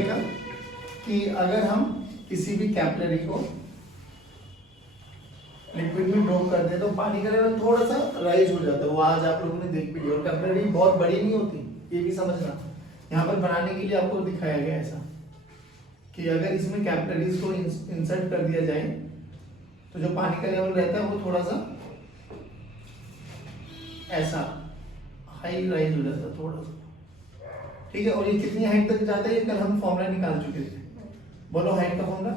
देखा कि अगर हम किसी भी कैपिलरी को लिक्विड में ड्रॉप कर दें तो पानी का लेवल थोड़ा सा राइज हो जाता है। वो आज आप लोगों ने देख भी लिया। और कैपिलरी बहुत बड़ी नहीं होती, ये भी समझना। यहाँ पर बनाने के लिए आपको दिखाया गया ऐसा कि अगर इसमें कैपिलरीज को इंसर्ट कर दिया जाए तो जो पानी का लेवल रहता है वो थोड़ा सा ऐसा हाई राइज हो जाता है थोड़ा सा, ठीक है। और ये कितनी हाइट तक जाता है ये कल हम फॉर्मूला निकाल चुके थे। बोलो हाइट का फॉर्मूला।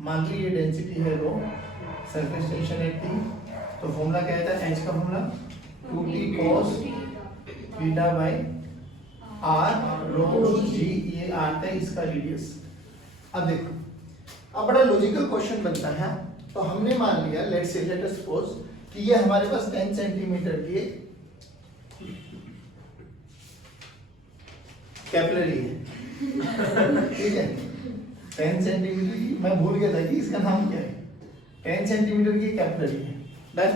मान ली ये डेंसिटी है रो, सरफेस टेंशन है टी, तो फॉर्मूला क्या आता है? एच का formula 2t cos theta by R rho G, ये आता है इसका रेडियस। अब देखो, अब बड़ा लॉजिकल क्वेश्चन बनता है। तो हमने मान लिया, लेट अस सपोज कि ये हमारे पास 10 सेंटीमीटर की कैपिलरी है, ठीक है। 10 सेंटीमीटर की, मैं भूल गया था कि इसका नाम क्या है। 10 सेंटीमीटर की कैपिलरी है, डन।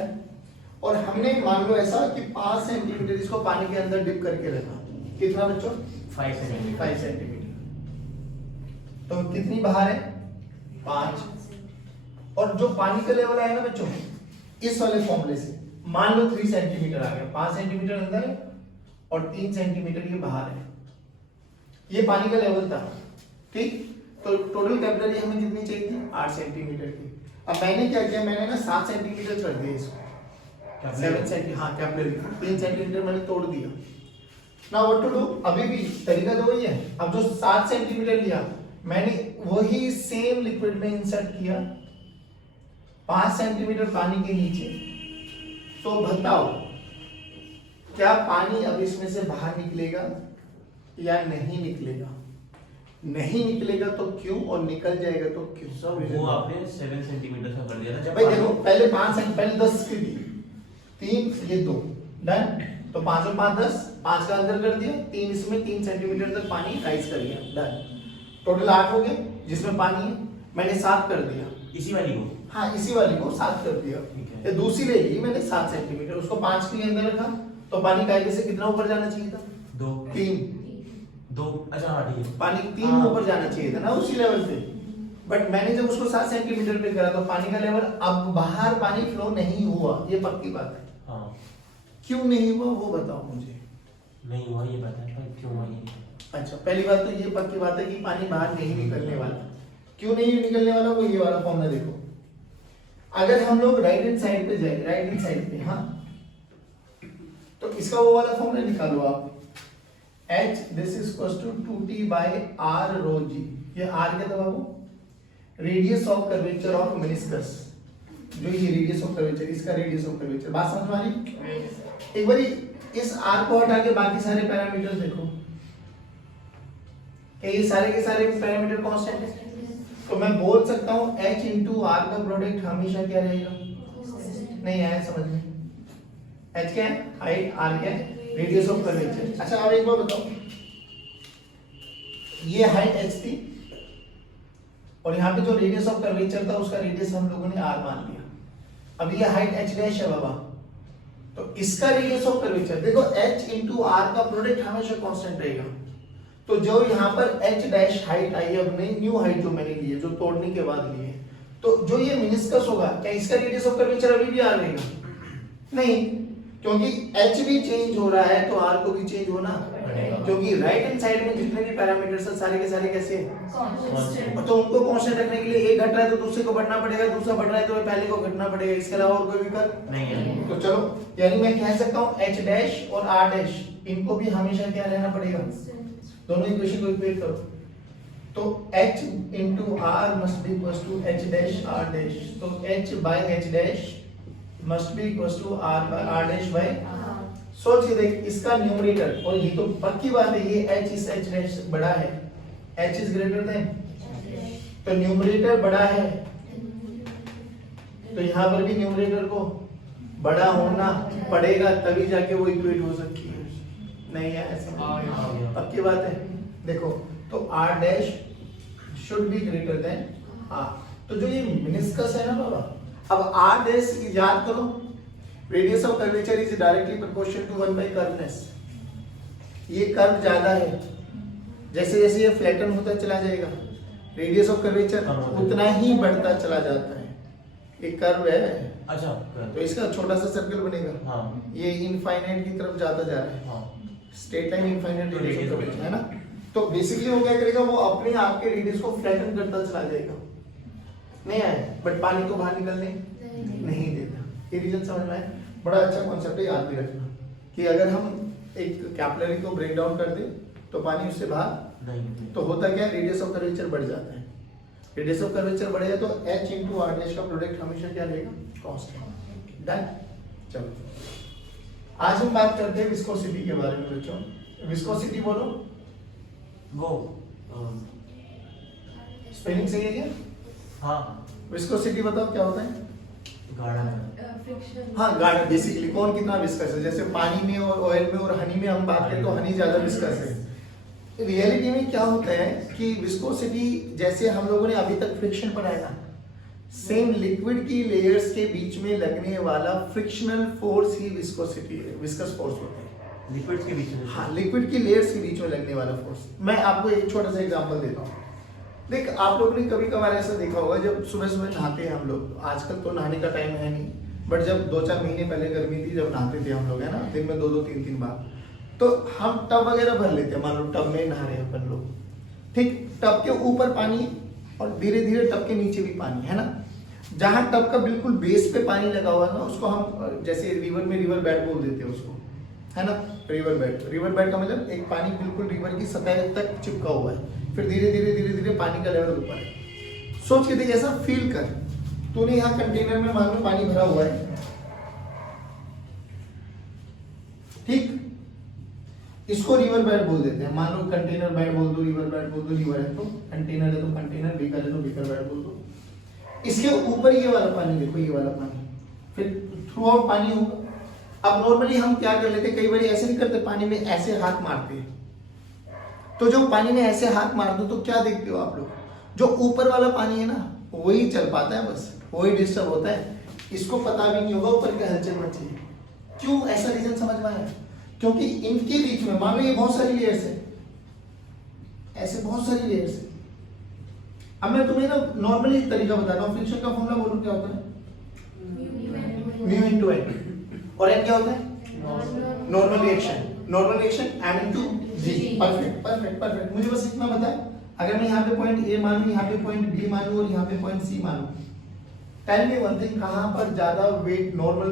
और हमने मान लो ऐसा कि 5 सेंटीमीटर इसको पानी के अंदर डिप करके रखा। कितना बच्चों? 5 सेंटीमीटर। तो कितनी बाहर है? 5। और जो पानी का लेवल आया ना बच्चों, इस वाले फॉर्मूले से मान लो 3 सेंटीमीटर आ गया। 5 सेंटीमीटर अंदर है और 3 सेंटीमीटर ये बाहर है। ये पानी का लेवल था, ठीक। तो टोटल कैपिलरी हमें कितनी चाहिए थी? 8 सेंटीमीटर की। अब मैंने क्या किया, मैंने ना 7 सेंटीमीटर कर दिया इसको, 7 सेंटीमीटर, हाँ कैपिलरी 3 सेंटीमीटर मैंने तोड़ दिया। Now what to do? अभी भी तरीका तो वही है। अब जो 7 सेंटीमीटर लिया मैंने वही सेम लिक्विड में इंसर्ट किया 5 सेंटीमीटर पानी के नीचे। तो बताओ क्या पानी अब इसमें से बाहर निकलेगा या नहीं निकलेगा? नहीं निकलेगा तो क्यों, और निकल जाएगा तो क्यों? सब वो आपने 7 सेंटीमीटर का कर दिया था भाई। देखो पहले 5 सेंटीमीटर, पहले 10 की दी, 3 ये 2, डन। तो 5 और 5 10, 5 का अंदर कर दिया, 3 इसमें 3 सेंटीमीटर तक पानी राइज कर लिया, डन। टोटल 8 हो गए जिसमें पानी है, मैंने 7 कर दिया इसी वाली को। हाँ इसी वाली को 7 कर दिया, ये दूसरी ले ली मैंने 7 सेंटीमीटर, उसको 5 के अंदर रखा। तो पानी कायदे से कितना ऊपर जाना चाहिए था? 2। अच्छा हाँ ठीक है, पानी 3 ऊपर जाना चाहिए था ना उसी लेवल पे। बट मैंने जब उसको 7 सेंटीमीटर पे करा तो पानी का लेवल, अब बाहर पानी फ्लो नहीं हुआ, ये पक्की बात है। हाँ। क्यों नहीं हुआ वो बताओ मुझे। नहीं हुआ ये बता भाई, क्यों हुआ ये? अच्छा पहली बात तो ये पक्की बात है कि पानी बाहर नहीं निकलने वाला। क्यों नहीं निकलने वाला? वो ये वाला फॉर्मूला देखो। अगर हम लोग राइट हैंड साइड पे जाए, राइट हैंड साइड पे, हाँ, तो इसका वो वाला फॉर्मूला निकालो आप। H this is equals to 2t by r rho g। ये r क्या था बाबू? Radius of curvature of meniscus. जो ये रेडियस ऑफ कर्वेचर, इसका रेडियस ऑफ कर्वेचर, बात समझ में आ रही? एक बारी इस r को हटा के बाकी सारे पैरामीटर्स देखो, क्या ये सारे के सारे पैरामीटर कांस्टेंट है? तो मैं बोल सकता हूं h into r का प्रोडक्ट हमेशा क्या रहेगा? नहीं आया समझ में? h क्या है? हाइट, r क्या है? Radius of curvature. अच्छा अब एक बार बताओ, ये हाइट h थी और यहाँ पे जो रेडियस ऑफ कर्वेचर था उसका रेडियस हम लोगों ने r मान लिया। अब ये हाइट h डैश है बाबा, तो इसका रेडियस ऑफ कर्वेचर देखो, h into r का प्रोडक्ट हमेशा कांस्टेंट रहेगा। तो जो यहाँ पर h डैश हाइट आई है, अब नहीं न्यू हाइट जो मैंने ली है, जो तोड़ने के बाद ली है, तो जो ये मेनिस्कस होगा, क्या इसका रेडियस ऑफ कर्वेचर अभी भी r रहेगा? नहीं, क्योंकि h भी चेंज हो रहा है तो r को भी चेंज होना पड़ेगा, क्योंकि राइट हैंड साइड में जितने भी पैरामीटर्स हैं सारे के सारे कैसे हैं? तो उनको कांस्टेंट रखने के लिए एक घट रहा है तो दूसरे को बढ़ना पड़ेगा, दूसरा बढ़ रहा है तो पहले को घटना पड़ेगा। इसके अलावा और कोई विकल्प नहीं है। तो चलो, यानी मैं कह सकता हूं h डैश और r डैश इनको भी हमेशा क्या रहना पड़ेगा? दोनों इक्वेशन को इक्वेट करो तो h into r must be equals to h dash r dash। तो h by h dash must be equals to r dash by। सोच के देख, इसका न्यूमरेटर, और ये तो पक्की बात है, ये h इस h डैश बड़ा है, h इज ग्रेटर देन, तो न्यूमरेटर बड़ा है तो यहाँ पर भी न्यूमरेटर को बड़ा होना पड़ेगा, तभी जाके वो इक्वेट हो सकती है। नहीं है ऐसा, पक्की बात है। देखो तो r dash should be greater than r। तो जो ये मेनिस्कस है ना बाबा, अब r डैश याद करो, radius of curvature is directly proportional to 1 by curveness. ये कर्व ज्यादा है जैसे जैसे ये फ्लैटन होता चला जाएगा, रेडियस ऑफ कर्वेचर उतना ही बढ़ता चला जाता है। एक कर्व है, अच्छा तो इसका छोटा सा सर्कल बनेगा, हाँ ये इनफाइनाइट की तरफ जाता जा रहा है, हाँ स्ट्रेट लाइन इनफाइनाइट तो रेडियस radius ऑफ कर्वेचर है ना। तो बेसिकली वो क्या करेगा, वो अपने आप के रेडियस को फ्लैटन करता चला जाएगा। नहीं आया, बट पानी को बाहर निकलने नहीं देता। ये रीजन समझ में आया? बड़ा अच्छा कॉन्सेप्ट है, याद भी रखना कि अगर हम एक कैपिलरी को ब्रेक डाउन कर दें तो पानी उससे बाहर नहीं तो होता क्या, रेडियस ऑफ कर्वेचर बढ़ जाता है। रेडियस ऑफ कर्वेचर बढ़ेगा तो h into r डैश का प्रोडक्ट हमेशा क्या रहेगा, कांस्टेंट। डन। चलो आज हम बात करते हैं विस्कोसिटी के बारे में बच्चों। विस्कोसिटी बोलो, वो स्पेलिंग सही है क्या? हाँ विस्कोसिटी बताओ क्या होता है? गाढ़ा हाँ, गाढ़ा। बेसिकली कौन कितना विस्कस है, जैसे पानी में और ऑयल में और हनी में हम बात करें तो हनी ज्यादा विस्कस है। रियलिटी में क्या होता है कि विस्कोसिटी, जैसे हम लोगों ने अभी तक फ्रिक्शन पढ़ाया था, सेम लिक्विड की लेयर्स के बीच में लगने वाला फ्रिक्शनल फोर्स ही विस्कोसिटी है, विस्कस फोर्स होता है। लिक्विड्स के बीच में, हाँ, लिक्विड की लेयर्स के बीच में लगने वाला फोर्स। मैं आपको एक छोटा सा एग्जांपल देता हूँ। देख, आप लोगों ने कभी कभार ऐसा देखा होगा, जब सुबह सुबह नहाते हैं हम लोग, आजकल तो नहाने का टाइम है नहीं, बट जब 2-4 महीने पहले गर्मी थी, जब नहाते थे हम लोग, है ना, दिन में 2-2 3-3 बार, तो हम टब वगैरह भर लेते हैं। मान लो टब में नहा रहे हैं अपन लोग, ठीक, टब के ऊपर पानी और धीरे धीरे टब के नीचे भी पानी, है ना। जहां टब का बिल्कुल बेस पे पानी लगा हुआ है ना, उसको हम जैसे रिवर में रिवर बेड बोल देते हैं उसको, है ना। रिवर बेड, रिवर बेड का मतलब एक पानी बिल्कुल रिवर की सतह तक चिपका हुआ है, फिर धीरे धीरे पानी का लेवल ऊपर है। सोच के देख, ऐसा फील कर, तूने यहाँ कंटेनर में मान लो पानी भरा हुआ है, ठीक, इसको रिवर बेड बोल देते हैं। मान लो कंटेनर बेड बोल दो, रिवर बेड बोल दो, रिवर है तो कंटेनर है तो कंटेनर, बीकर है तो बीकर बेड बोल दो। इसके ऊपर ये वाला पानी देखो, ये वाला पानी, फिर थ्रू आउट पानी होगा। अब नॉर्मली हम क्या कर लेते, कई बार ऐसे नहीं करते, पानी में ऐसे हाथ मारते हैं, तो जो पानी में ऐसे हाथ मार दो तो क्या देखते हो आप लोग, जो ऊपर वाला पानी है ना वही चल पाता है, बस वही डिस्टर्ब होता है। इसको पता भी नहीं होगा ऊपर का हलचल मची है। क्यों? ऐसा रीजन समझ में आया? क्योंकि इनके बीच में मान लो ये बहुत सारी लेयर्स है, ऐसे बहुत सारी लेयर्स है। अब मैं तुम्हें ना नॉर्मली तरीका बताता हूँ। फ्रिक्शन का फॉर्मूला बोलो, क्या होता है? म्यू इनटू एन, और एन क्या होता है? Normal reaction, normal reaction m into g। Perfect perfect perfect. मुझे बस इतना बता, अगर मैं यहाँ पे पॉइंट a मानूं, यहाँ पे पॉइंट b मानूं और यहाँ पे पॉइंट c मानूं, टेल मी वन थिंग, कहाँ पर ज्यादा वेट नॉर्मल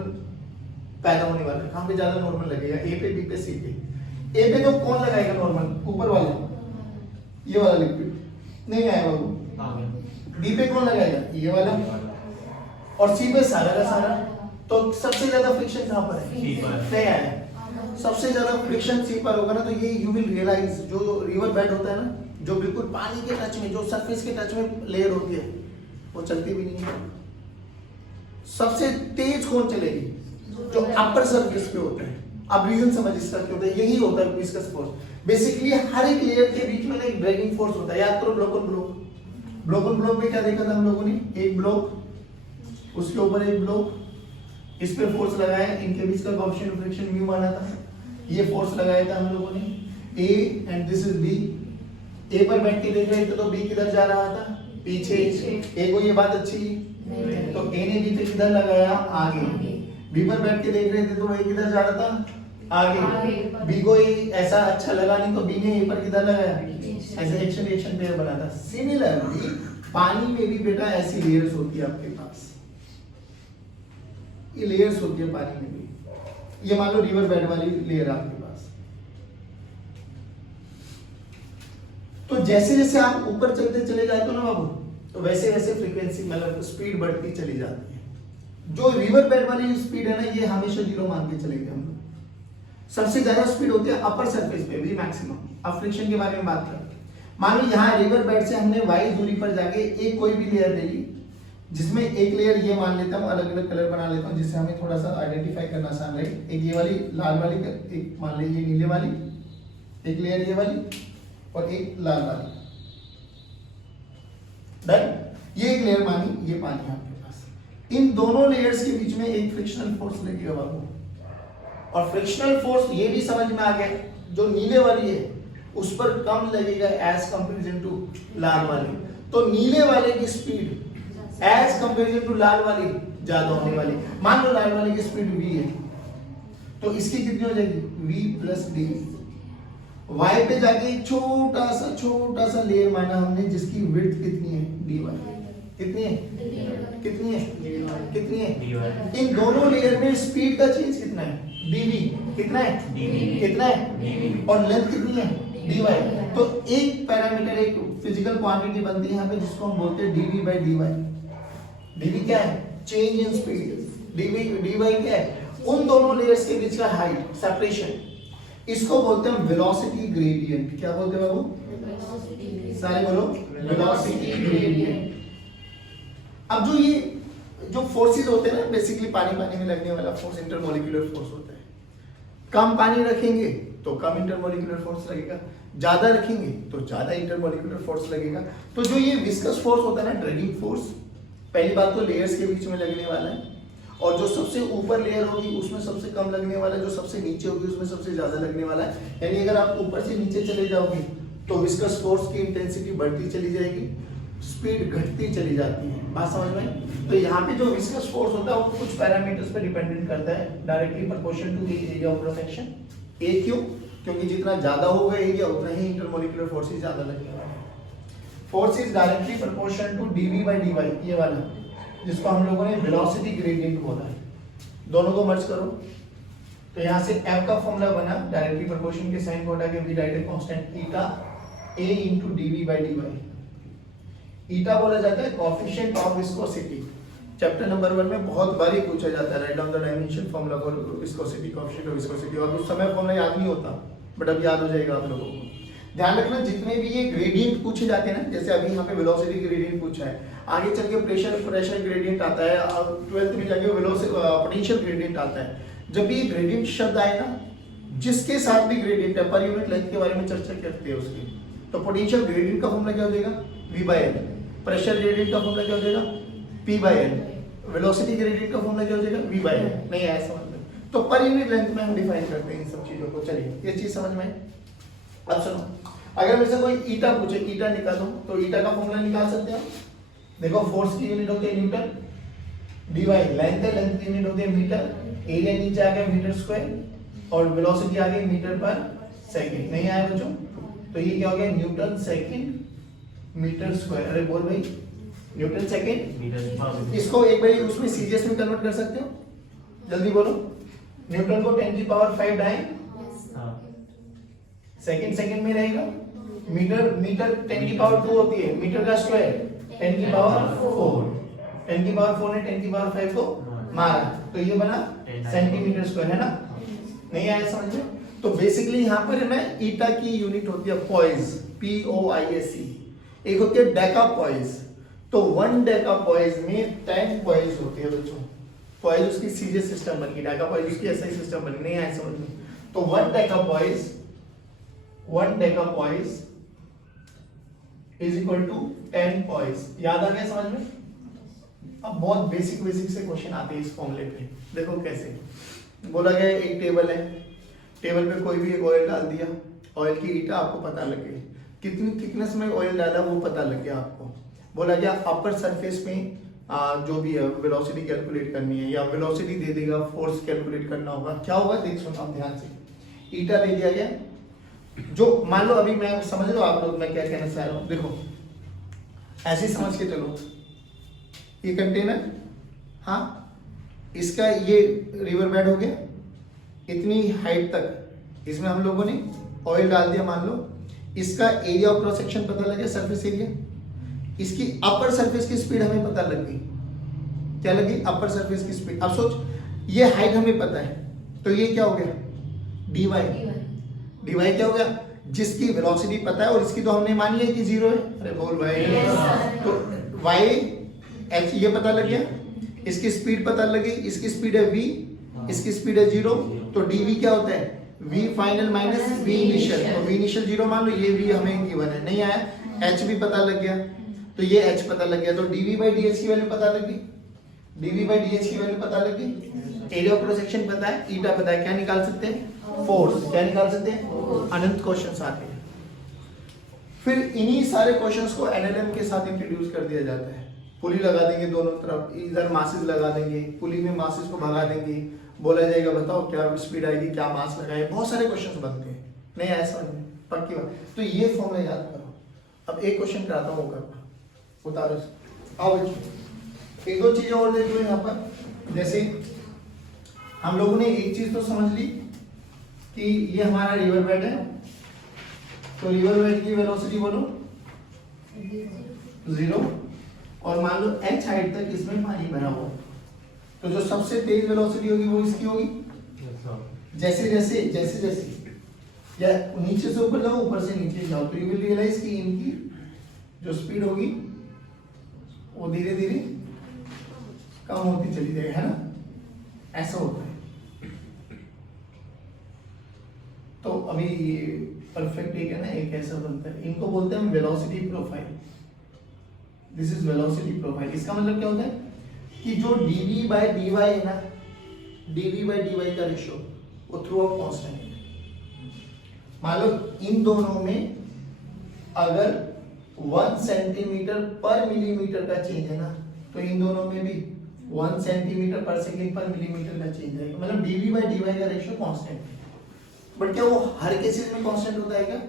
पैदा होने वाला है? कहाँ पे ज्यादा नॉर्मल लगेगा? a पे, b पे, c पे। a पे तो कौन लगाएगा नॉर्मल? ऊपर वाला, ये वाला लिक्विड नहीं आया बाबू। b पे कौन लगाएगा? ये वाला। और c पे सारा का सारा। तो सबसे ज्यादा फ्रिक्शन कहाँ पर है? C पर। नहीं आया। सबसे ज्यादा फ्रिक्शन सी पर होगा ना, तो ये यू विल रियलाइज, जो रिवर बेड होता है ना, जो बिल्कुल पानी के टच में, जो सरफेस के टच में लेयर होती है, वो चलती भी नहीं है। सबसे तेज कौन चलेगी? जो अपर सरफेस पे होता है। अब रीजन समझ इसका क्यों होता है, यही होता है विस्कस फोर्स। बेसिकली हर एक लेयर के बीच में एक ड्रैगिंग फोर्स होता है। याद करो block on block, block on block में क्या देखा था हम लोगों ने? एक ब्लॉक, उसके ऊपर एक ब्लॉक, इस पे फोर्स लगाया, इनके बीच का कोएफिशिएंट ऑफ फ्रिक्शन म्यू माना था, ये फोर्स लगाया था हम लोगों ने, A and this is B। A पर बैठ के देख रहे थे तो B किधर जा रहा था? पीछे। A को ये बात अच्छी, तो A ने B पे किधर लगाया? आगे। B पर बैठ के देख रहे थे तो A किधर जा रहा था? आगे। B को ये ऐसा अच्छा लगा नहीं तो B ने A पर किधर लगाया? ऐसे एक्शन रिएक्शन पेयर बना था। सिमिलरली पानी में भी बेटा ऐसी लेयर्स होती है आपके पास, ये लेयर्स होती है पानी में भी। ये मान लो रिवर बेड वाली लेयर आपके पास, तो जैसे जैसे आप ऊपर चलते चले जाते हो ना बाबू, तो वैसे वैसे फ्रीक्वेंसी मतलब स्पीड बढ़ती चली जाती है। जो रिवर बेड वाली स्पीड है ना, ये हमेशा 0 मान के चलेंगे हम लोग। सबसे ज्यादा स्पीड होती है अपर सरफेस पे भी, मैक्सिमम। अब फ्रिक्शन के बारे में बात करते हैं। मान लो यहाँ रिवर बेड से हमने y दूरी पर जाके एक कोई भी लेयर ले ली, जिसमें एक लेयर ये मान लेता हूँ, अलग अलग कलर बना लेता हूँ जिससे हमें थोड़ा सा आइडेंटिफाई करना आसान रहे। एक ये वाली लाल वाली, एक मान लीजिए ये नीले वाली, एक लेयर ये वाली और एक लाल वाली। डन। ये एक लेयर मानी, ये पानी है आपके पास। इन दोनों लेयर्स के बीच में एक फ्रिक्शनल फोर्स लगेगा बाबू, और फ्रिक्शनल फोर्स ये भी समझ में आ गया, जो नीले वाली है उस पर कम लगेगा एज कंपेरिजन टू लाल वाले। तो नीले वाले की स्पीड एज कंपेरिजन टू लाल वाली ज्यादा होने वाली। मान लो लाल वाले की स्पीड v है, तो इसकी कितनी हो जाएगी v प्लस डी। y पे जाके एक छोटा सा लेयर माना हमने जिसकी विड्थ कितनी है dy। कितनी है कितनी है इन दोनों लेयर में स्पीड का चेंज कितना है dv। कितना है और लेंथ कितनी है dy। तो एक पैरामीटर एक फिजिकल क्वांटिटी बनती है यहाँ पे जिसको हम बोलते हैं dv बाई dy। dv क्या है चेंज इन स्पीड, dy क्या है उन दोनों लेयर्स के बीच का हाइट सेपरेशन। इसको बोलते हैं वेलोसिटी ग्रेडियंट। क्या बोलते हैं बाबू सारे बोलो वेलोसिटी ग्रेडियंट। अब जो फोर्सेस होते हैं ना बेसिकली पानी में लगने वाला फोर्स इंटरमोलिकुलर फोर्स होता है। कम पानी रखेंगे तो कम इंटरमोलिकुलर फोर्स लगेगा, ज्यादा रखेंगे तो ज्यादा इंटरमोलिकुलर फोर्स लगेगा। तो जो ये विस्कस फोर्स होता है ना ड्रैगिंग फोर्स, पहली बात तो लेयर्स के बीच में लगने वाला है और जो सबसे ऊपर लेयर होगी उसमें सबसे कम लगने वाला है, जो सबसे नीचे होगी उसमें सबसे ज्यादा लगने वाला है। यानी अगर आप ऊपर से नीचे चले जाओगे तो विस्कस फोर्स की इंटेंसिटी बढ़ती चली जाएगी, स्पीड घटती चली जाती है। बात समझ में? तो यहाँ पे जो विस्कस फोर्स होता है वो कुछ पैरामीटर्स पे डिपेंडेंट करता है, directly proportional to the area of cross section. A क्यों? क्योंकि जितना ज्यादा होगा एरिया उतना ही इंटरमोलिकुलर फोर्सेस ज्यादा लगने वाला है। Force is directly proportional to dv by dy, ये वाला जिसको हम लोगों ने वेलोसिटी ग्रेडियंट बोला है। दोनों को मर्ज करो तो यहाँ से f का फॉर्मूला बना डायरेक्टली प्रोपोर्शन के साइन को हटा के we write a constant eta a into dv by dy। Eta बोला जाता है coefficient of viscosity. Chapter number 1 में बहुत बार ही पूछा जाता है write down the dimension formula for viscosity, coefficient of viscosity. और उस समय फॉर्मूला याद नहीं होता बट अब याद हो जाएगा आप लोगों को। ध्यान रखना जितने भी ये ग्रेडियंट पूछे जाते हैं ना, जैसे अभी यहाँ पे वेलोसिटी ग्रेडियंट पूछा है, आगे चल के प्रेशर ग्रेडियंट आता है और 12th में जाके पोटेंशियल ग्रेडियंट आता है। जब भी ग्रेडियंट शब्द आए ना, जिसके साथ भी ग्रेडियंट है पर यूनिट लेंथ के बारे में चर्चा करते हैं उसकी, तो पोटेंशियल ग्रेडियंट का फॉर्मूला क्या हो जाएगा v by l, pressure gradient का फॉर्मूला क्या हो जाएगा p by l, velocity gradient का फॉर्मूला क्या हो जाएगा v by l। नहीं आया समझ में? तो पर यूनिट लेंथ में हम डिफाइन करते हैं इन सब चीजों को। चलिए ये चीज समझ में। अब सुनो, अगर मेरे से कोई ईटा पूछे, ईटा निकालो, तो ईटा का फॉर्मूला निकाल सकते हो। देखो फोर्स की यूनिट होती है न्यूटन, dy लेंथ है, लेंथ की यूनिट होती है मीटर, एरिया नीचे आ गया मीटर स्क्वायर और वेलोसिटी आ गई मीटर पर सेकंड। नहीं आया बच्चों? तो ये क्या हो गया न्यूटन सेकंड मीटर स्क्वायर। अरे बोल भाई न्यूटन सेकंड। इसको एक बार उसमें सीजीएस में कन्वर्ट कर सकते हो, जल्दी बोलो। न्यूटन को 10 की पावर 5 डालें, सेकंड में रहेगा। मीटर 10 की पावर 2 होती है, मीटर का स्क्वायर 10 की पावर 4, 10 की पावर 4 ने 10 की पावर 5 को मारा तो ये बना सेंटीमीटर स्क्वायर, है ना? नहीं आया समझ में? तो बेसिकली यहाँ पर है ना ईटा की यूनिट होती है पॉइज, POISE। एक होती है डेका पॉइज। तो 1 डेका पॉइज में 10 पॉइज होती है बच्चों। पॉइज उसकी सीरीज सिस्टम बन गई, डेका पॉइज उसकी एसआई सिस्टम बन गई। नहीं आया समझ में? तो 1 deca poise is equal to 10 poise. याद आ गया समझ में? अब बहुत बेसिक से क्वेश्चन आते हैं इस फॉर्मूले पे। देखो कैसे बोला गया, एक टेबल है, टेबल पे कोई भी एक ऑयल डाल दिया, ऑयल की ईटा आपको पता लग गई, कितनी थिकनेस में ऑयल डाला वो पता लग गया आपको। बोला गया अपर सरफेस में जो भी है वेलोसिटी कैलकुलेट करनी है या वेलोसिटी दे देगा, फोर्स कैलकुलेट करना होगा। क्या होगा देख सुनो आप ध्यान से। ईटा दे दिया गया, जो मान लो अभी मैं समझ लो आप लोग मैं क्या कहना चाह रहा हूँ। देखो ऐसे समझ के चलो, ये कंटेनर, हाँ इसका ये रिवर बेड हो गया, इतनी हाइट तक इसमें हम लोगों ने ऑयल डाल दिया मान लो। इसका एरिया ऑफ क्रॉस सेक्शन पता लग गया, सरफेस एरिया। इसकी अपर सरफेस की स्पीड हमें पता लग गई। क्या लगी? अपर सरफेस की स्पीड। अब सोच, ये हाइट हमें पता है तो ये क्या हो गया dy क्या हो गया? जिसकी वेलोसिटी पता है और इसकी तो हमने मानी है कि 0 है। अरे बोल भाई। तो y h ये पता लग गया, इसकी स्पीड पता लगी, इसकी स्पीड है v, इसकी स्पीड है 0। तो dv क्या होता है? v final minus v initial. तो v इनिशियल 0 मान लो, ये v हमें गिवन है। नहीं आया? h भी पता लग गया, तो ये h पता लग गया। तो dv by dh की वैल्यू पता लगी, dv by dh की वैल्यू पता लगी। एरिया ऑफ क्रॉस सेक्शन पता है, ईटा पता है, क्या निकाल सकते हैं? फोर्स। क्या निकाल सकते हैं? अनंत क्वेश्चंस आते हैं। फिर इन्हीं सारे क्वेश्चंस को एनएलएम के साथ इंट्रोड्यूस कर दिया जाता है। पुली लगा देंगे दोनों तरफ, इधर मासेस लगा देंगे, पुली में मासेस को भगा देंगे, बोला जाएगा बताओ क्या स्पीड आएगी, क्या मास लगाए, बहुत सारे क्वेश्चंस बनते हैं। नहीं ऐसा नहीं, पक्की बात। तो ये फॉर्मूला याद करो। अब एक क्वेश्चन कराता हूँ कर उतारो, आओ बच्चों। एक दो चीजें और देख लो यहाँ पर। जैसे हम लोगों ने एक चीज तो समझ ली कि ये हमारा रिवर बेड है, तो रिवर बेड की वेलोसिटी बोलो 0, और मान लो h हाइट तक इसमें पानी भरा हुआ, तो जो सबसे तेज वेलोसिटी होगी वो इसकी होगी। जैसे जैसे जैसे जैसे या नीचे से ऊपर जाओ, ऊपर से नीचे जाओ, तो यू विल रियलाइज कि इनकी जो स्पीड होगी वो धीरे धीरे कम होती चली जाएगी, है ना, ऐसा होता है। तो अभी ये परफेक्ट एक है ना, एक ऐसा बनता है, इनको बोलते हैं velocity profile. This is velocity profile. इसका मतलब क्या होता है कि जो dv by dy है ना, dv by dy का रेशियो वो थ्रू आउट कांस्टेंट है। मान लो इन दोनों में अगर 1 सेंटीमीटर पर मिलीमीटर का चेंज है ना, तो इन दोनों में भी 1 सेंटीमीटर पर सेकेंड पर मिलीमीटर का चेंज आएगा। मतलब dv by dy का रेशियो कांस्टेंट है। बट क्या वो हर केसेस में कांस्टेंट होता है क्या?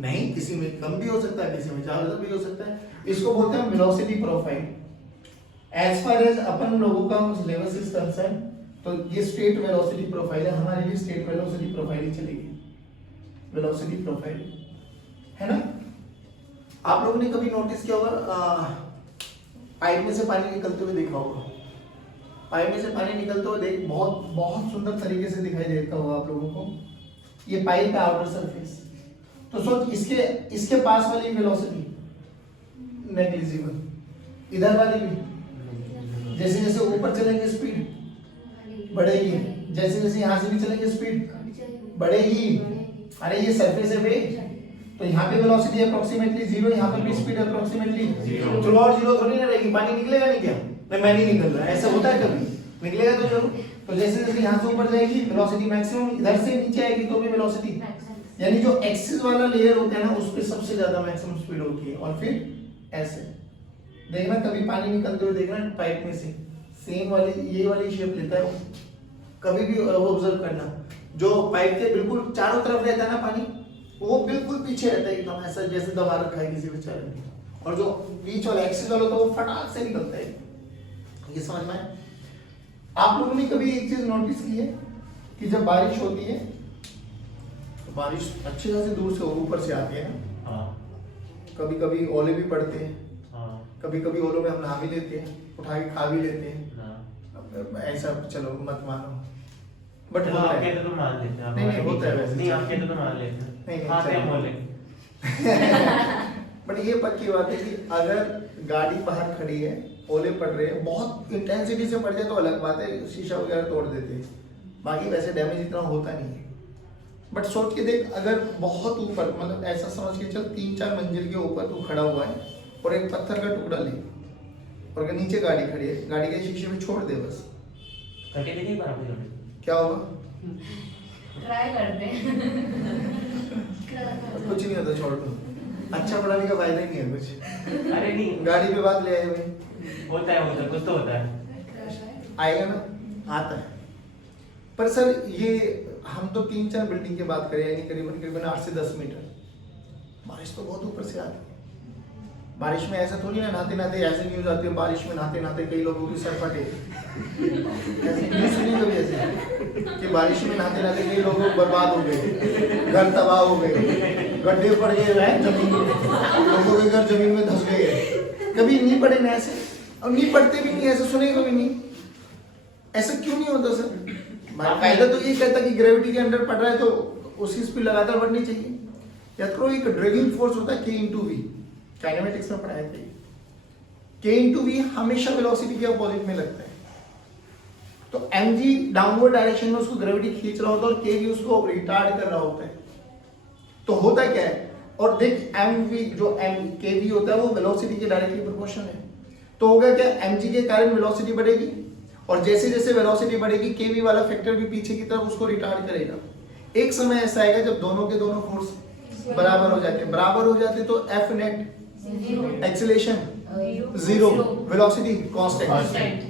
नहीं, किसी में कम भी हो सकता है, किसी में ज्यादा भी हो सकता है। इसको बोलते हैं velocity profile. As far as अपन लोगों का सिलेबस इज कंसर्न, तो ये स्टेट वेलोसिटी प्रोफाइल है, हमारी भी स्टेट वेलोसिटी प्रोफाइल ही चलेगी, वेलोसिटी प्रोफाइल, है ना। आप लोगों ने कभी नोटिस किया होगा, पाइप में से पानी निकलते हुए देखा होगा। पाइप में से पानी निकलते हुए देख बहुत बहुत सुंदर तरीके से दिखाई देता होगा आप लोगों को। ये पाइप है, आउटर सरफेस, तो सोच इसके पास वाली वेलोसिटी नेग्लिजिबल, इधर वाली भी जैसे जैसे ऊपर चलेंगे स्पीड बढ़ेगी, जैसे जैसे यहाँ से भी चलेंगे स्पीड बढ़ेगी। अरे ये सरफेस है बे, तो यहाँ पे वेलोसिटी अप्रोक्सीमेटली 0, यहाँ पे भी स्पीड अप्रोक्सीमेटली 0। थ्रू आउट 0 थोड़ी ना रहेगी, पानी निकलेगा नहीं क्या? नहीं, मैं नहीं निकल रहा, ऐसा होता है कभी? निकलेगा तो जरूर। तो जैसे जैसे यहाँ से ऊपर जाएगी वेलोसिटी मैक्सिमम, इधर से नीचे आएगी तो भी वेलोसिटी, यानी जो एक्सिस वाला लेयर होता है ना उस पे सबसे ज्यादा मैक्सिमम स्पीड होती है। और फिर ऐसे देखना, कभी पानी निकलते हुए देखना पाइप में से, सेम वाली ये वाली शेप लेता है वो, कभी भी ऑब्जर्व करना। जो पाइप के बिल्कुल चारों तरफ रहता है ना पानी, वो बिल्कुल पीछे रहता है एकदम, ऐसा जैसे दबा रखा है किसी बेचारे ने। और जो बीच वाला एक्सिस वाला होता है वो फटाक से निकलता है। ये समझ में आया? आप लोगों ने कभी एक चीज नोटिस की है कि जब बारिश होती है तो बारिश अच्छे खासे दूर से ऊपर से आती है ना, कभी कभी ओले भी पड़ते हैं, कभी कभी ओलों में हम नहा भी लेते हैं, उठा के खा भी लेते हैं। ऐसा चलो मत मानो, बट आप कहते तो मान लेते हैं। नहीं होता है वैसे, नहीं आप कहते तो मान लेते हैं। नहीं हाँ हम बोले। बट ये पक्की बात है कि अगर गाड़ी बाहर खड़ी है, ओले पड़ रहे हैं, बहुत इंटेंसिटी से पड़ जाए तो अलग बात है, शीशा वगैरह तोड़ देते हैं, बाकी वैसे डैमेज इतना होता नहीं है। बट सोच के देख, अगर बहुत ऊपर, मतलब ऐसा समझ के चल 3-4 मंजिल के ऊपर तू खड़ा हुआ है और एक पत्थर का टुकड़ा ले, और अगर नीचे गाड़ी खड़ी है, गाड़ी के शीशे में छोड़ दे बस, करके देखिए बार आप क्या होगा? ट्राई करते हैं। कुछ नहीं होता, छोड़ दो, अच्छा पढ़ाने का फायदा ही नहीं है कुछ। अरे नहीं, गाड़ी पे बात ले आए हुए, होता है कुछ तो होता है, आएगा ना, आता है। पर सर ये हम तो 3-4 बिल्डिंग की बात करें, यानी करीबन करीबन 8 से 10 मीटर, बारिश तो बहुत ऊपर से आती है। बारिश में ऐसा थोड़ी ना नहाते नहाते ऐसे न्यूज आती है, बारिश में नहाते नहाते कई लोगों की सर फटे, ऐसी न्यूज सुनी कभी ऐसे कि बारिश में नहाते नहाते कई लोग बर्बाद हो गए, घर तबाह हो गए, गड्ढे पड़ गए हैं जमीन में, लोगों के घर जमीन में धंस गए। कभी नहीं पड़े ना ऐसे, और नहीं पढ़ते भी नहीं, ऐसा सुने कभी नहीं। ऐसा क्यों नहीं होता सर? फायदा तो ये कहता कि ग्रेविटी के अंडर पड़ रहा है तो उसकी स्पीड लगातार बढ़नी चाहिए। या तो एक ड्रैगिंग फोर्स होता है K/V, काइनेमेटिक्स में पढ़ाया था। K/V हमेशा वेलोसिटी के अपोजिट में लगता है, तो mg डाउनवर्ड डायरेक्शन में उसको ग्रेविटी खींच रहा होता है और kv उसको रिटार्ड कर रहा होता है। तो होता क्या है, और देख mv जो kv होता है वो वेलोसिटी के डायरेक्टली प्रोपोर्शनल है। तो होगा क्या, mg के कारण वेलोसिटी बढ़ेगी, और जैसे जैसे वेलोसिटी बढ़ेगी kv वाला फैक्टर भी पीछे की तरफ उसको रिटार्ड करेगा। एक समय ऐसा आएगा जब दोनों के दोनों फोर्स बराबर हो जाते, बराबर हो जाते तो F net acceleration zero, velocity constant,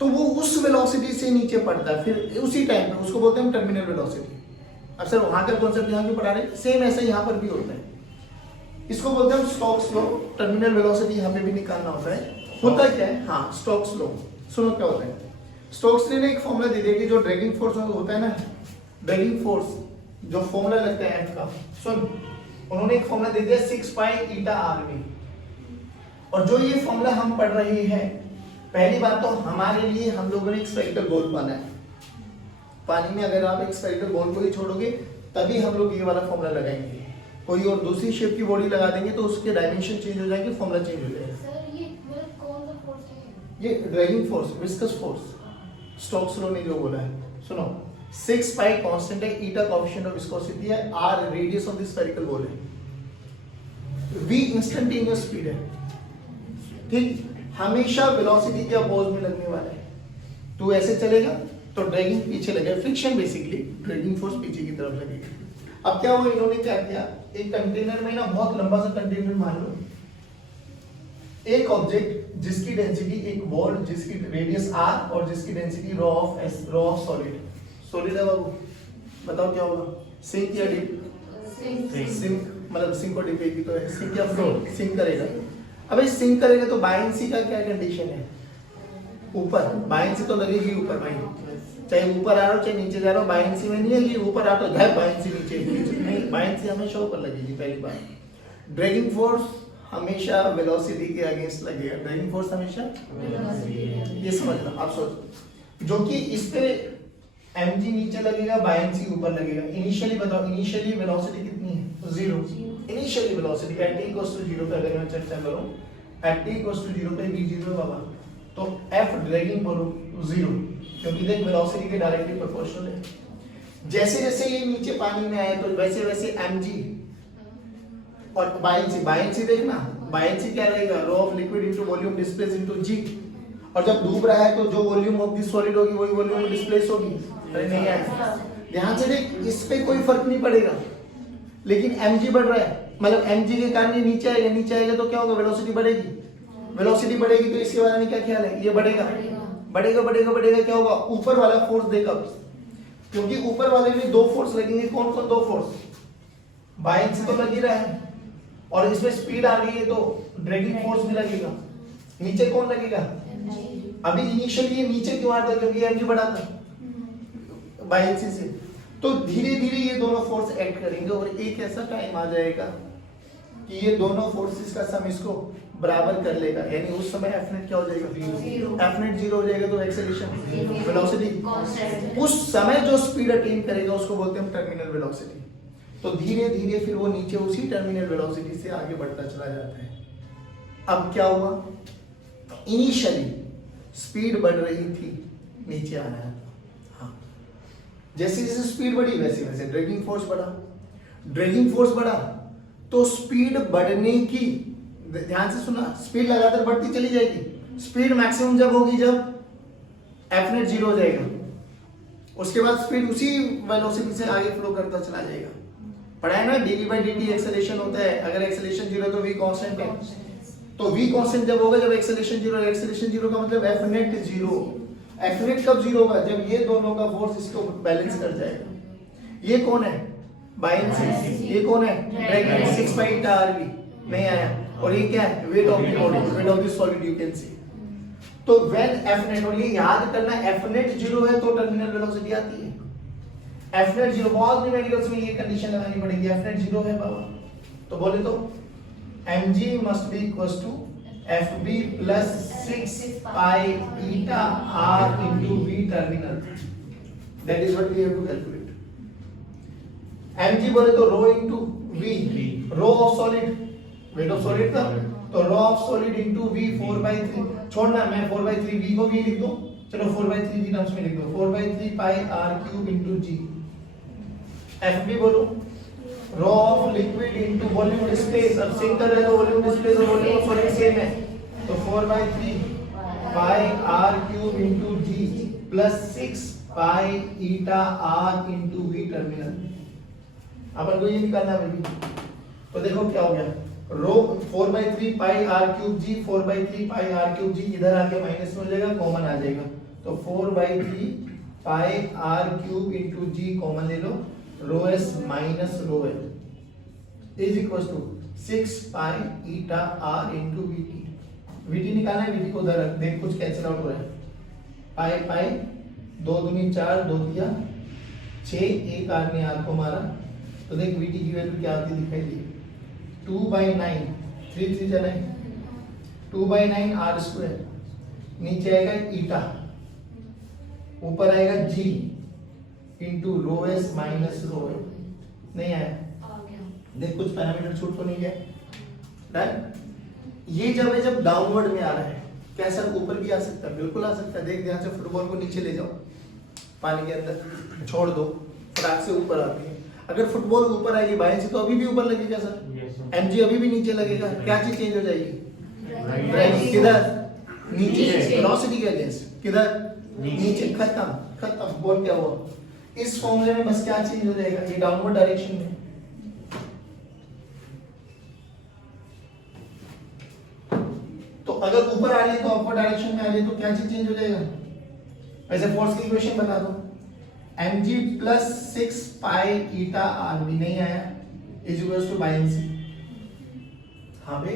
तो वो उस वेलोसिटी से नीचे पड़ता है, फिर उसी टाइम पे उसको बोलते हैं टर्मिनल वेलोसिटी। अब सर वहां का कॉन्सेप्ट यहाँ क्यों पढ़ा रहे, सेम ऐसे यहाँ पर भी होता है, इसको बोलते हैं स्टोक्स लॉ, टर्मिनल वेलोसिटी यहाँ पे भी निकालना होता है। होता क्या है, हाँ स्टोक्स लॉ, सुनो क्या होता है। स्टोक्स ने एक फॉर्मूला दे दिया कि जो ड्रैगिंग फोर्स होता है ना, ड्रैगिंग फोर्स जो फॉर्मूला लगता है एफ का, सुन उन्होंने एक फॉर्मूला दे दिया 6 पाई ईटा आर में। और जो ये फॉर्मूला हम पढ़ रहे हैं, पहली बात तो हमारे लिए हम लोगों ने एक स्फेरिकल बॉल पाना है। पानी में अगर आप एक स्फेरिकल बॉल को ही छोड़ोगे तभी हम लोग ये वाला फॉर्मूला लगाएंगे, कोई और दूसरी शेप की बॉडी लगा देंगे तो उसके डायमेंशन चेंज हो जाएंगे, फॉर्मूला चेंज हो जाएगा। सर ये मतलब कौन सा फोर्स है? ये dragging force, viscous force, Stokes law ने जो बोला है। सुनो 6 पाई कांस्टेंट है, ईटा कोएफिशिएंट ऑफ विस्कोसिटी है, R radius of the spherical ball है, v इंस्टेंटेनियस स्पीड है, ठीक, हमेशा वेलोसिटी के अपोज में लगने वाला है। तू ऐसे चलेगा तो ड्रैगिंग पीछे लगेगा, फ्रिक्शन बेसिकली, ड्रैगिंग फोर्स पीछे की तरफ लगेगा। अब क्या हुआ, इन्होंने क्या किया, एक कंटेनर में ना बहुत लंबा सा कंटेनर मान लो, एक ऑब्जेक्ट जिसकी डेंसिटी, एक बॉल जिसकी रेडियस r और जिसकी density raw of s, raw of solid, solid है बाबू, बताओ क्या होगा, सिंक या डिप, सिंक मतलब सिंक और डिप की तो है, सिंक या फ्लोट, सिंक करेगा। अबे सिंक करेगा तो बायंसी का क्या कंडीशन है, ऊपर, बायंसी तो लगेगी ऊपर भाई, चाहे ऊपर आ रहा हो चाहे नीचे जा रहा हो, बायंसी में नहीं है कि ऊपर आ तो जाए बायंसी नीचे नहीं, बायंसी हमेशा ऊपर लगेगी। पहली बात, ड्रैगिंग फोर्स हमेशा वेलोसिटी के अगेंस्ट लगेगा, ड्रैगिंग फोर्स हमेशा, ये समझना आप सोचो, जो कि इस पे mg नीचे लगेगा, बायंसी ऊपर लगेगा। इनिशियली बताओ, इनिशियली वेलोसिटी कितनी है, zero, initially velocity at t equals to 0 पे अगर मैं चर्चा करूं, एट t इक्वल्स टू 0 पे v 0 है बाबा, तो f ड्रैगिंग बोलो 0, क्योंकि देख वेलोसिटी के डायरेक्टली प्रोपोर्शनल है। जैसे जैसे ये नीचे पानी में आए तो वैसे वैसे mg और बायंसी, बायंसी देखना, बायंसी क्या रहेगा, rho of liquid into volume displace into g, और जब डूब रहा है तो जो वॉल्यूम ऑफ द सॉलिड होगी वही वॉल्यूम डिस्प्लेस होगी। अरे नहीं यार, ध्यान से देख, इस पे कोई फर्क नहीं पड़ेगा, लेकिन mg बढ़ रहा है, मतलब mg के कारण ये नीचे आएगा, नीचे आएगा तो क्या होगा, वेलोसिटी बढ़ेगी, वेलोसिटी बढ़ेगी तो इसके बारे में क्या ख्याल है, ये बढ़ेगा, बढ़ेगा बढ़ेगा बढ़ेगा, क्या होगा, ऊपर वाला फोर्स देगा, क्योंकि ऊपर वाले में दो फोर्स लगेंगे, कौन कौन दो फोर्स, बायंसी तो लग ही रहा है और इसमें स्पीड आ गई है तो ड्रैगिंग फोर्स भी लगेगा। नीचे कौन लगेगा, अभी इनिशियली ये नीचे क्यों आता है, क्योंकि mg बढ़ा था बायंसी से, तो धीरे धीरे ये दोनों फोर्स ऐड करेंगे और एक ऐसा टाइम आ जाएगा कि ये दोनों फोर्सेस का सम इसको बराबर कर लेगा, यानी उस समय F net क्या हो जाएगा, F net 0 हो जाएगा, तो एक्सेलरेशन वेलोसिटी उस समय जो स्पीड अटेन करेगा उसको बोलते हैं टर्मिनल वेलोसिटी। तो धीरे धीरे फिर वो नीचे उसी टर्मिनल वेलोसिटी से आगे बढ़ता चला जाता है। अब क्या हुआ, इनिशियली स्पीड बढ़ रही थी, नीचे आना है, हाँ, जैसे जैसे स्पीड बढ़ी वैसे वैसे ड्रैगिंग फोर्स बढ़ा, ड्रैगिंग फोर्स बढ़ा तो स्पीड बढ़ने की, ध्यान से सुना, स्पीड लगातार बढ़ती चली जाएगी, स्पीड मैक्सिमम जब होगी जब F net 0 हो जाएगा, उसके बाद स्पीड उसी वेलोसिटी से आगे फ्लो करता चला जाएगा। पढ़ा है ना, dv by dt एक्सेलरेशन होता है, अगर एक्सेलरेशन 0 तो v कांस्टेंट है, तो v कांस्टेंट जब होगा जब एक्सेलरेशन 0, एक्सेलरेशन 0 का मतलब F net 0, F net कब 0 होगा, जब ये दोनों का फोर्स इसको बैलेंस कर जाएगा। ये कौन है, बायंसी, ये कौन है, ड्रैगिंग, 6 पाई ईटा rv नहीं आया, और ये क्या है, weight of the body, weight of the solid, you can see. तो व्हेन F net, और ये याद करना, F net 0 है तो टर्मिनल वेलोसिटी आती है, F net 0, बहुत न्यूमेरिकल्स में ये कंडीशन लगानी पड़ेगी, F net 0 है बाबा, तो बोले तो mg must be equals to fb plus 6 pi eta r into v terminal, that is what we have to calculate। mg बोले तो rho into v, rho of solid, weight of solid था, तो rho of solid into v 4/3, छोड़ना, मैं 4/3 v को भी लिख दूं, चलो 4/3 v टर्म्स में लिख दो, 4/3 pi r cube into g। FB बोलो, rho of liquid into volume displace, अब सिंक कर रहे हो वॉल्यूम डिस्प्लेस और वॉल्यूम ऑफ सॉलिड सेम है, तो 4/3 pi r cube into g plus 6 pi eta r into v terminal. अपन को ये निकालना है बेबी। तो देखो क्या हो गया, rho 4/3 pi R cube G, 4/3 pi R cube G, इधर आके माइनस में हो जाएगा, कॉमन आ जाएगा। तो 4/3 pi R cube into G common ले लो, rho S minus rho L is equal to 6 pi eta R into VT. VT निकालना है, वीटी को उधर रख, देख कुछ कैंसिल आउट हो रहा है। पाई पाई 2 दूनी 4, 2 दिया 6, एक आर ने आर को मारा, तो देख वीटी की वैल्यू क्या आती दिखाई दी, 2/9, 3 3 जा 9, 2/9 आर स्क्वायर, नीचे आएगा ईटा, ऊपर आएगा G into rho S minus rho L. नहीं आया, आ गया। देख कुछ पैरामीटर छूट तो नहीं गया, राइट। ये जब है जब डाउनवर्ड में आ रहा है, कैसा ऊपर भी आ सकता है, बिल्कुल आ सकता है। देख ध्यान से, फुटबॉल को नीचे ले जाओ, पानी के अंदर छोड़ दो, फटाक से ऊपर आती है। अगर फुटबॉल ऊपर आएगी बाएं से तो अभी भी ऊपर लगेगा सर, एमजी अभी भी नीचे लगेगा, क्या चीज चेंज हो जाएगी, ड्राइविंग किधर, नीचे, वेलोसिटी के अगेंस्ट किधर, नीचे, खत्म खत्म। बोल क्या हुआ, इस फॉर्मूले में बस क्या चेंज हो जाएगा, ये डाउनवर्ड डायरेक्शन में। तो अगर ऊपर आ रही है तो अपवर्ड डायरेक्शन में आ रही है, तो क्या चीज चेंज हो जाएगा। वैसे फोर्स की इक्वेशन बता दो, mg plus 6 pi eta R भी नहीं आया, is equal to by NC. हाँ बे,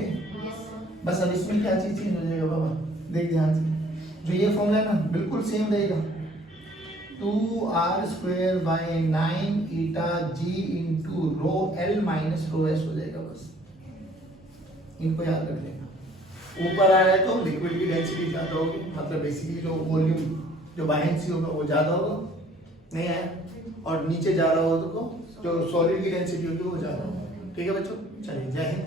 बस अब इसमें क्या चीज चेंज हो जाएगा बाबा, देख ध्यान से, जो ये फॉर्मूला है ना बिल्कुल सेम रहेगा, 2r square by 9 eta g into rho L minus rho S हो जाएगा। बस इनको याद रख लेना। ऊपर आ रहा है तो लिक्विड की डेंसिटी ज्यादा होगी, मतलब बेसिकली जो वॉल्यूम जो बायनेंसी होगा वो ज्यादा होगा, नहीं आया, और नीचे जा रहा हो तो जो सॉलिड की डेंसिटी होगी वो ज्यादा होगी। ठीक है बच्चों, चलिए जय हिंद।